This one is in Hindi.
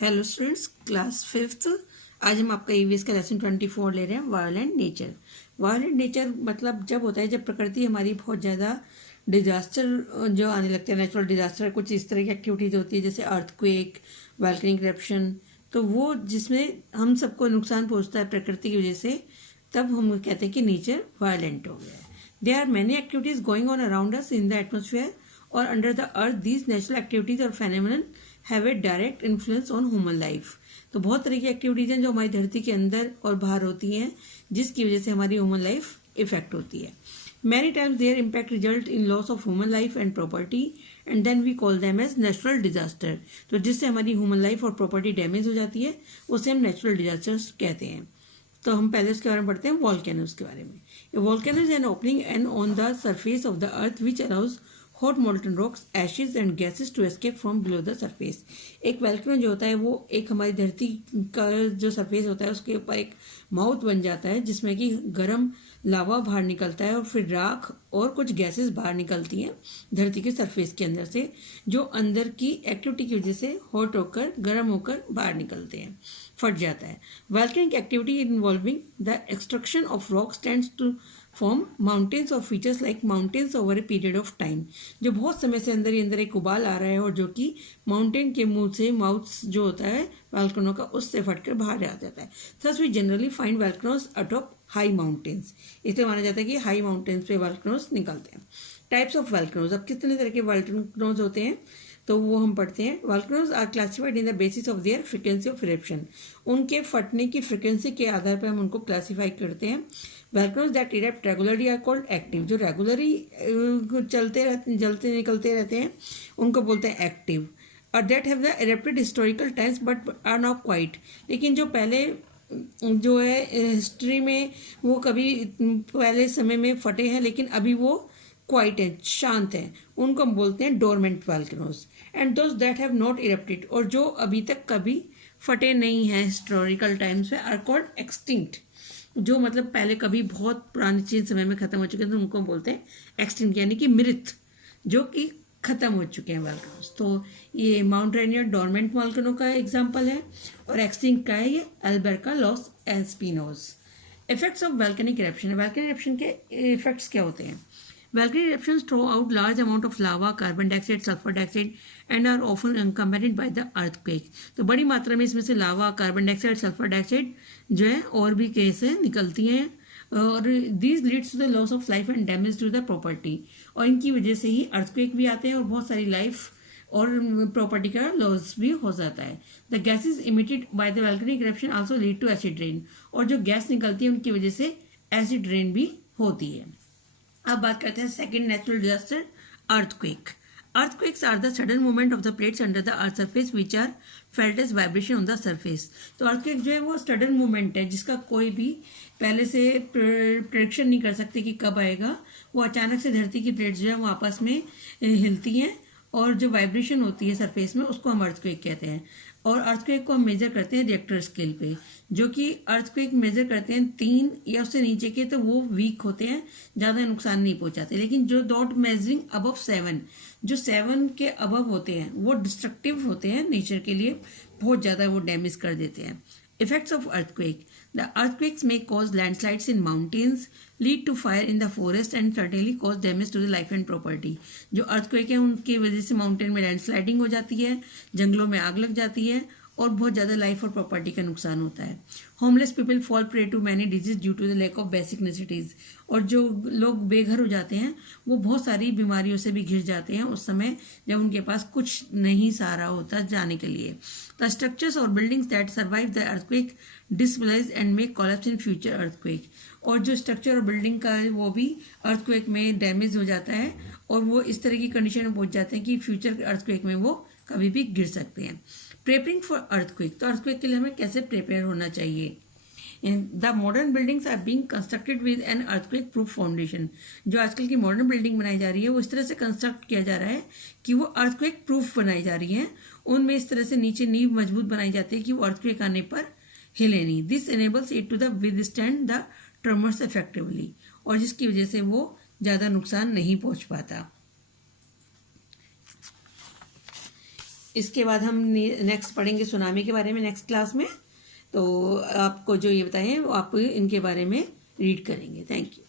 Hello students, class fifth. आज हम आपका ईवीएस का लेसन 24 ले रहे हैं, वायलेंट नेचर। वायलेंट नेचर मतलब जब होता है जब प्रकृति हमारी बहुत ज़्यादा डिजास्टर जो आने लगते हैं, नेचुरल डिजास्टर, कुछ इस तरह की एक्टिविटीज़ होती है जैसे अर्थक्वेक, वॉल्केनिक इरप्शन, तो वो जिसमें हम सबको नुकसान पहुंचता है प्रकृति की वजह से, तब हम कहते हैं कि नेचर वायलेंट हो गया है। There are many activities going on around us in the atmosphere और under the earth. These natural activities और phenomenon have a direct influence on human life. तो बहुत तरह की एक्टिविटीज़ हैं जो हमारी धरती के अंदर और बाहर होती हैं, जिसकी वजह से हमारी ह्यूमन लाइफ इफेक्ट होती है। Many times their impact result in loss of human life and property and then we call them as natural disaster. तो जिससे हमारी ह्यूमन लाइफ और प्रॉपर्टी डैमेज हो जाती है उसे हम नेचुरल डिजास्टर्स कहते हैं। तो हम पहले उसके बारे में पढ़ते हैं, वॉल्केनोज के बारे में। Volcano is an opening and on the surface of the earth which allows hot molten rocks, ashes and gases to escape from below the surface. एक वॉल्केनो जो होता है वो एक हमारी धरती का जो सरफेस होता है उसके ऊपर एक माउथ बन जाता है जिसमें कि गर्म लावा बाहर निकलता है और फिर राख और कुछ गैसेस बाहर निकलती हैं धरती के सरफेस के अंदर से, जो अंदर की एक्टिविटी की वजह से हॉट होकर गर्म होकर बाहर निकलते हैं, फट जाता है। Volcanic activity involving the extraction of rocks tends to form mountains और features like mountains over a period of time. जो बहुत समय से अंदर ही अंदर एक उबाल आ रहा है और जो कि माउंटेन के मुंह से, माउथ जो होता है वॉल्केनो का, उससे फटकर बाहर आ जाता है। Thus we generally find volcanoes atop high mountains. इसलिए माना जाता है कि हाई माउंटेन्स पे वॉल्केनोज निकलते हैं। टाइप्स ऑफ वॉल्केनोज, अब कितने तरह के वॉल्केनोज होते हैं तो वो हम पढ़ते हैं। Volcanoes are classified in the basis of their frequency of eruption. उनके फटने की फ्रिक्वेंसी के आधार पर हम उनको क्लासीफाई करते हैं। Volcanoes that erupt regularly are called active. जो रेगुलरली जलते निकलते रहते हैं उनको बोलते हैं एक्टिव। और that have the erupted historical times but are not quite. लेकिन जो पहले जो है हिस्ट्री में वो कभी पहले समय में फटे हैं लेकिन अभी वो क्वाइट है, शांत है, उनको हम बोलते हैं dormant volcanoes. And those that have not erupted, और जो अभी तक कभी फटे नहीं हैं हिस्टोरिकल टाइम्स में, आर कॉल्ड एक्सटिंक्ट। जो मतलब पहले कभी बहुत पुराने चीज समय में खत्म हो चुके हैं तो उनको बोलते हैं एक्सटिंक्ट, यानी कि मृत, जो कि खत्म हो चुके हैं वॉल्केनोज। तो ये माउंट रेनियर डोरमेंट वॉल्केनो का एग्जाम्पल है और एक्सटिंक्ट का है ये अल्बर्का लॉस एस्पिनोज। Effects of volcanic eruption. Volcanic eruption के इफेक्ट्स क्या होते हैं? Volcanic eruptions throw out large amount of lava, carbon dioxide, sulfur dioxide and are often accompanied by the earthquake. तो बड़ी मात्रा में इसमें से lava, carbon dioxide, sulphur dioxide जो है और भी केस है निकलती हैं, और these leads to the loss of life and damage to the property. और इनकी वजह से ही अर्थक्वेक भी आते हैं और बहुत सारी लाइफ और प्रॉपर्टी का लॉस भी हो जाता है। The gases emitted by the volcanic eruption also lead to acid rain. और जो गैस निकलती है उनकी वजह से एसिड रेन भी होती है। अब बात करते हैं second natural disaster, earthquake. Earthquakes are the sudden movement of the plates under the earth surface which are felt as vibration on the surface. तो earthquake जो है वो sudden movement है जिसका कोई भी पहले से प्रेडिक्शन नहीं कर सकते कि कब आएगा। वो अचानक से धरती की प्लेट्स जो है वो आपस में हिलती हैं और जो वाइब्रेशन होती है सरफेस में उसको हम अर्थक्वेक कहते हैं। और अर्थक्वेक को हम मेजर करते हैं रिएक्टर स्केल पे। जो कि अर्थक्वेक मेजर करते हैं 3 या उससे नीचे के तो वो वीक होते हैं, ज़्यादा नुकसान नहीं पहुंचाते। लेकिन जो डॉट मेजरिंग अबव 7, जो 7 के अबव होते हैं वो डिस्ट्रक्टिव होते हैं नेचर के लिए, बहुत ज़्यादा वो डैमेज कर देते हैं। Effects of earthquake. The earthquakes may cause landslides in mountains, lead to fire in the forest and certainly cause damage to the life and property. जो earthquake है उनकी वजह से माउंटेन में लैंडस्लाइडिंग हो जाती है, जंगलों में आग लग जाती है और बहुत ज़्यादा लाइफ और प्रॉपर्टी का नुकसान होता है। Homeless people fall prey to many disease due to the lack of basic necessities. और जो लोग बेघर हो जाते हैं वो बहुत सारी बीमारियों से भी घिर जाते हैं उस समय जब उनके पास कुछ नहीं सहारा होता जाने के लिए। द स्ट्रक्चर्स और buildings that survive the earthquake displays and make collapse in future earthquake. और जो स्ट्रक्चर और बिल्डिंग का है वो भी अर्थक्वेक में डैमेज हो जाता है और वो इस तरह की कंडीशन में पहुंच जाते हैं कि फ्यूचर अर्थक्वेक में वो कभी भी गिर सकते हैं। Preparing for earthquake. तो अर्थक्वेक के लिए हमें कैसे प्रिपेयर होना चाहिए? The modern buildings are being constructed with an earthquake proof foundation. जो आजकल की मॉडर्न बिल्डिंग बनाई जा रही है वो इस तरह से कंस्ट्रक्ट किया जा रहा है कि वो अर्थक्वेक प्रूफ बनाई जा रही है। उनमें इस तरह से नीचे नींव मजबूत बनाई जाती है कि वो अर्थक्वेक आने पर हिले नहीं। This enables it to the withstand the tremors effectively, और जिसकी वजह से वो ज़्यादा नुकसान नहीं पहुंच पाता। इसके बाद हम नेक्स्ट पढ़ेंगे सुनामी के बारे में नेक्स्ट क्लास में। तो आपको जो ये बताएं वो आप इनके बारे में रीड करेंगे। Thank you.